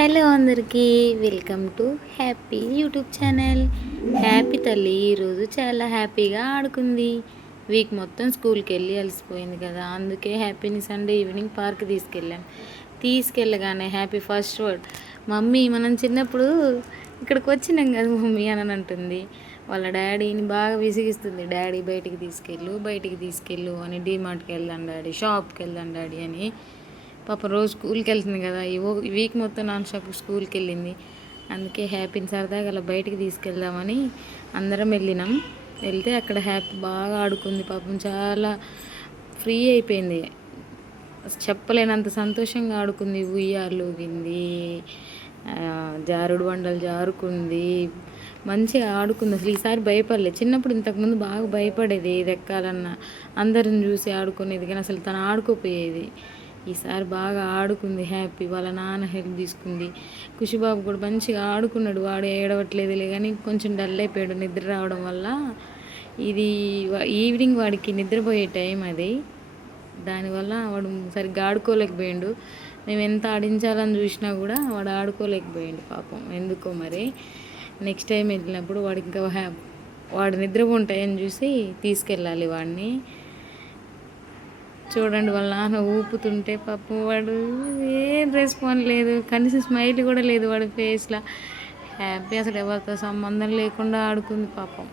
Hello అందరికీ, welcome to happy YouTube channel. Happy తల్లి ఈరోజు చాలా హ్యాపీగా ఆడుకుంది. వీక్ మొత్తం స్కూల్కి వెళ్ళి అలసిపోయింది కదా, అందుకే హ్యాపీని సండే ఈవినింగ్ పార్క్ తీసుకెళ్ళగానే హ్యాపీ ఫస్ట్ వర్డ్ మమ్మీ. మనం చిన్నప్పుడు ఇక్కడికి వచ్చినాం కదా మమ్మీ అని అంటుంది. వాళ్ళ డాడీని బాగా విసిగిస్తుంది. డాడీ బయటికి తీసుకెళ్ళు అని, డీమార్ట్కి వెళ్దాం డాడీ, షాప్కి వెళ్దాం డాడీ అని. పాప రోజు స్కూల్కి వెళ్తుంది కదా, ఈ వీక్ మొత్తం నాన్ స్టాప్ స్కూల్కి వెళ్ళింది. అందుకే హ్యాపీని సరదాగా అలా బయటికి తీసుకెళ్దామని అందరం వెళ్తే అక్కడ హ్యాపీ బాగా ఆడుకుంది. పాపం చాలా ఫ్రీ అయిపోయింది, చెప్పలేనంత సంతోషంగా ఆడుకుంది. ఉయ్యాలు ఊగింది, జారుడు బండలు జారుకుంది, మంచిగా ఆడుకుంది. అసలు ఈసారి భయపడలేదు. చిన్నప్పుడు ఇంతకుముందు బాగా భయపడేది, ఏది ఎక్కాలన్నా అందరిని చూసి ఆడుకునేది, కానీ అసలు తను ఆడుకోపోయేది. ఈసారి బాగా ఆడుకుంది హ్యాపీ. వాళ్ళ నాన్న హెల్ప్ తీసుకుంది. ఖుషిబాబు కూడా మంచిగా ఆడుకున్నాడు. వాడు ఏడవట్లేదులే కానీ కొంచెం డల్ అయిపోయాడు నిద్ర రావడం వల్ల. ఇది ఈవినింగ్ వాడికి నిద్రపోయే టైం అది, దానివల్ల వాడు సరిగ్గా ఆడుకోలేకపోయాడు. మేము ఎంత ఆడించాలని చూసినా కూడా వాడు ఆడుకోలేకపోయాడు పాపం, ఎందుకో మరి. నెక్స్ట్ టైం వెళ్ళినప్పుడు వాడికి ఇంకా వాడు నిద్రపోంటాయని చూసి తీసుకెళ్ళాలి వాడిని. చూడండి, వాళ్ళ నాన్న ఊపుతుంటే పాపం వాడు ఏం రెస్పాన్స్ లేదు, కనీసం స్మైల్ కూడా లేదు వాడి ఫేస్లో. హ్యాపీ అసలు ఎవరితో సంబంధం లేకుండా ఆడుకుంది పాపం.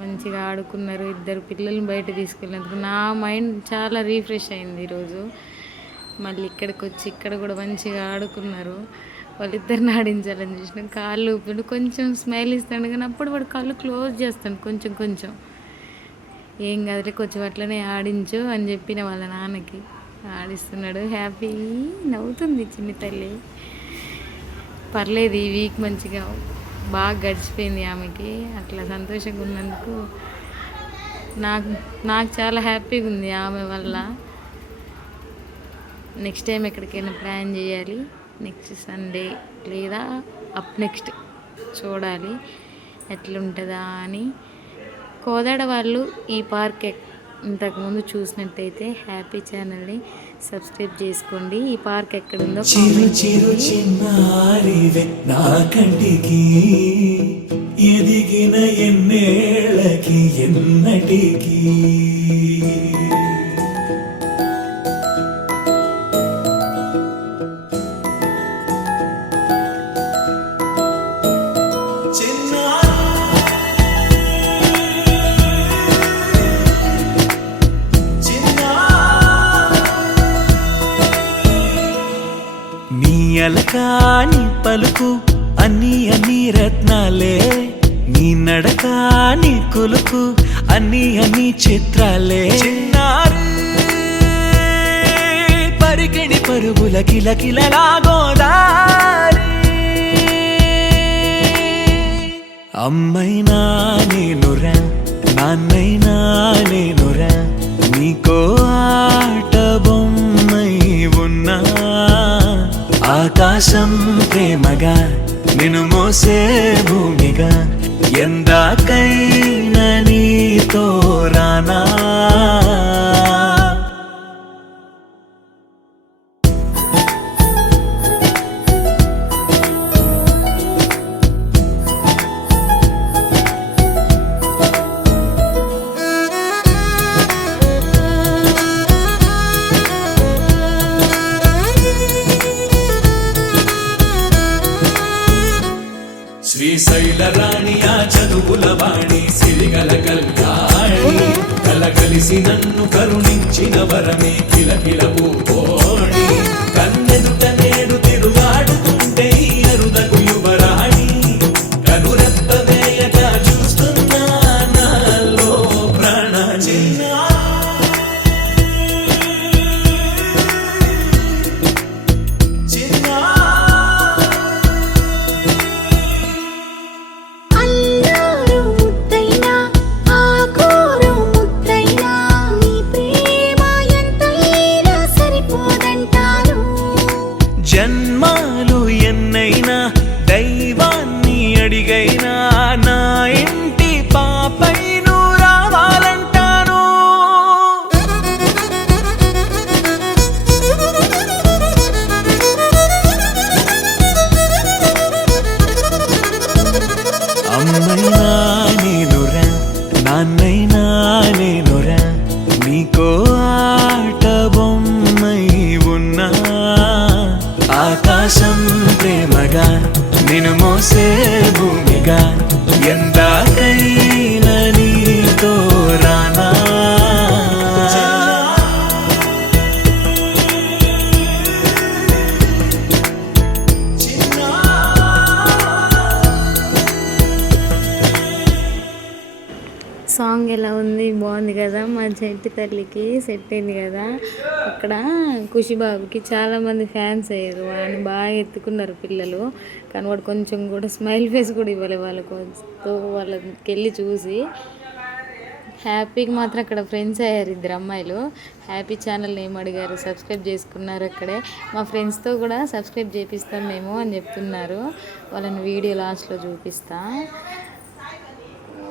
మంచిగా ఆడుకున్నారు. ఇద్దరు పిల్లల్ని బయట తీసుకెళ్ళినందుకు నా మైండ్ చాలా రీఫ్రెష్ అయింది ఈరోజు. మళ్ళీ ఇక్కడికి వచ్చి ఇక్కడ కూడా మంచిగా ఆడుకున్నారు. వాళ్ళిద్దరిని ఆడించాలని చూసిన, కాళ్ళు ఊపిడు, కొంచెం స్మైల్ ఇస్తాడు కానీ అప్పుడు వాడు కళ్ళు క్లోజ్ చేస్తాడు కొంచెం. ఏం కాదులే, కొంచెం అట్లనే ఆడించు అని చెప్పిన వాళ్ళ నాన్నకి. ఆడిస్తున్నాడు. హ్యాపీ నవ్వుతుంది చిన్ని తల్లి. పర్లేదు, ఈ వీక్ మంచిగా బాగా గడిచిపోయింది ఆమెకి. అట్లా సంతోషంగా ఉన్నందుకు నాకు చాలా హ్యాపీగా ఉంది ఆమె వల్ల. నెక్స్ట్ టైం ఎక్కడికైనా ప్లాన్ చేయాలి, నెక్స్ట్ సండే లేదా నెక్స్ట్ చూడాలి ఎట్లుంటుందా అని. కోదాడ వాళ్ళు ఈ పార్క్ ఇంతకుముందు చూసినట్టయితే హ్యాపీ ఛానల్ని సబ్స్క్రైబ్ చేసుకోండి. ఈ పార్క్ ఎక్కడుందో నా కంటికి ఎదిగిన ఎన్నేళ్ళకి ఎన్నటికి అలకాని పలుకు అన్ని రత్నాలే, నీ నడకాని కొలుకు అన్ని చిత్రాలే. పరికిణి పరుగుల కిలకిలలాగోదారి, అమ్మైనా నేనురా నాన్నైనా నేనురా, నీకో ఆట బొమ్మై ఉన్నా. ఆకాశం ప్రేమగా నిన్ను మోసే భూమిగా, ఎందాకైనా నీతో రానా. శ్రీశైల రాణియా చదువుల వాణి, సిరిగల కల్యాణి, కలగలిసి నన్ను కరుణించిన వరమే కిలకిల పూకోణి. కన్నెదుట నేడు తిరుగాడుతుంటే అరుదకు యువరాణి, కనురెప్ప వేయక చూస్తున్నా నాలో ప్రాణ. జన్మాలు ఎన్నైనా దైవాన్ని అడిగైనా నా ఇంటి పాపై నువ్వు రావాలంటాను. భూమిగా నిన్ను మోసే భూమిగా ఎందాకైనా నీతో రానా సాంగ్ ఎలా ఉంది? బాగుంది కదా. మా చెట్టు తల్లికి సెట్ అయింది కదా. అక్కడ ఖుషిబాబుకి చాలామంది ఫ్యాన్స్ అయ్యారు. ఆయన బాగా ఎత్తుకున్నారు పిల్లలు. కానీ వాడు కొంచెం కూడా స్మైల్ ఫేస్ కూడా ఇవ్వలే వాళ్ళకు. వాళ్ళకి వెళ్ళి చూసి హ్యాపీకి మాత్రం అక్కడ ఫ్రెండ్స్ అయ్యారు 2 అమ్మాయిలు. హ్యాపీ ఛానల్ నేమ్ అడిగారు, సబ్స్క్రైబ్ చేసుకున్నారు. అక్కడే మా ఫ్రెండ్స్తో కూడా సబ్స్క్రైబ్ చేపిస్తాం మేము అని చెప్తున్నారు. వాళ్ళని వీడియో లాస్ట్లో చూపిస్తా.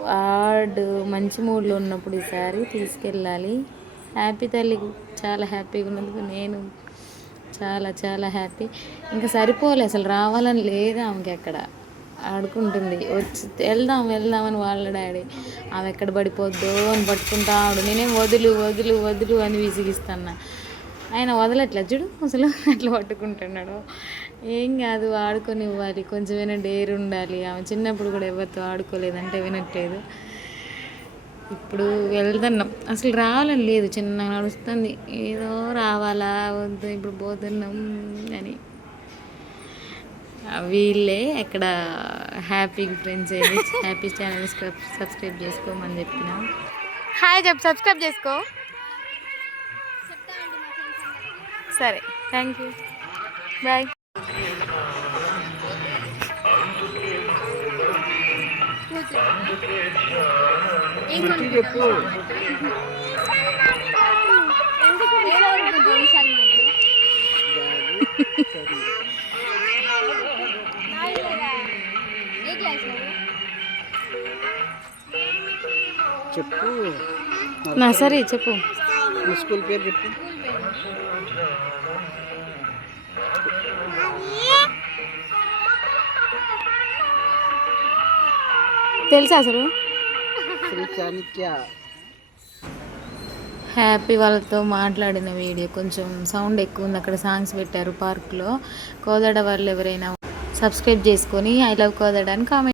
వాడు మంచి మూడ్లో ఉన్నప్పుడు ఈసారి తీసుకెళ్ళాలి. హ్యాపీ తల్లికి చాలా హ్యాపీగా ఉన్నందుకు నేను చాలా చాలా హ్యాపీ. ఇంకా సరిపోలే, అసలు రావాలని లేదు ఆమెకి. అక్కడ ఆడుకుంటుంది. వచ్చి వెళ్దామని వాళ్ళ డాడీ ఆమె ఎక్కడ పడిపోద్దో అని పట్టుకుంటా ఆడు. నేనేం వదులు వదులు వదులు అని విసిగిస్తాను. ఆయన వదలట్లా చూడు, అసలు అట్లా పట్టుకుంటున్నాడు. ఏం కాదు, ఆడుకొని ఇవ్వాలి. కొంచెమైనా డేర్ ఉండాలి. ఆమె చిన్నప్పుడు కూడా ఎవరితో ఆడుకోలేదంటే వినట్లేదు. ఇప్పుడు వెళ్తున్నాం. అసలు రావాలని లేదు, చిన్నగా నడుస్తుంది. ఏదో రావాలా వద్దు ఇప్పుడు పోతున్నాం అని. వీళ్ళే ఎక్కడ హ్యాపీకి ఫ్రెండ్స్ అయ్యి హ్యాపీ ఛానల్ సబ్స్క్రైబ్ చేసుకోమని చెప్పిన. హాయ్ చెప్పు, సబ్స్క్రైబ్ చేసుకో. సరే, థ్యాంక్ యూ, బాయ్. చెప్పు. నా సరే చెప్పు. మీ స్కూల్ పేరు చెప్పు. తెలుసా అసలు? శ్రీ చాణక్య. హ్యాపీ వాళ్ళతో మాట్లాడిన వీడియో కొంచెం సౌండ్ ఎక్కువ ఉంది. అక్కడ సాంగ్స్ పెట్టారు పార్క్లో. కోదాడ వాళ్ళు ఎవరైనా సబ్స్క్రైబ్ చేసుకొని ఐ లవ్ కోదాడ అని కామెంట్